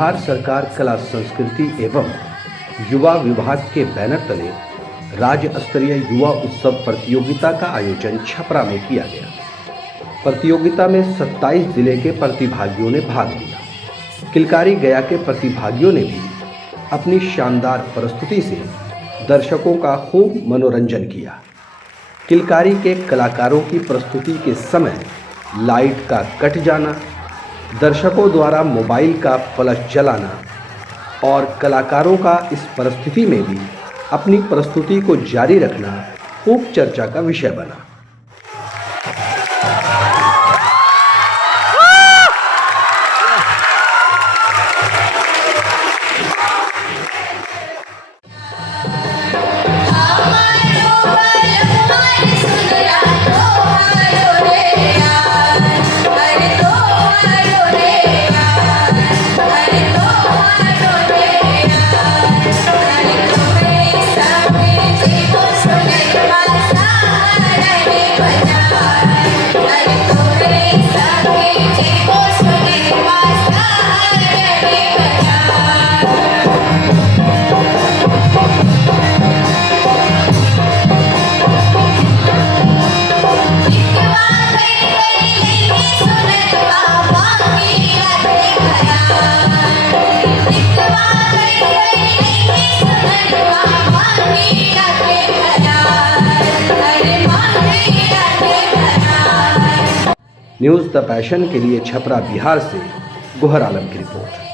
बिहार सरकार कला संस्कृति एवं युवा विभाग के बैनर तले राज्य स्तरीय युवा उत्सव प्रतियोगिता का आयोजन छपरा में किया गया। प्रतियोगिता में 27 जिले के प्रतिभागियों ने भाग लिया। किलकारी गया के प्रतिभागियों ने भी अपनी शानदार प्रस्तुति से दर्शकों का खूब मनोरंजन किया। किलकारी के कलाकारों की प्रस्तुति के समय लाइट का कट जाना, दर्शकों द्वारा मोबाइल का फ्लैश जलाना और कलाकारों का इस परिस्थिति में भी अपनी प्रस्तुति को जारी रखना खूब चर्चा का विषय बना। न्यूज़ द पैशन के लिए छपरा बिहार से गोहर आलम की रिपोर्ट।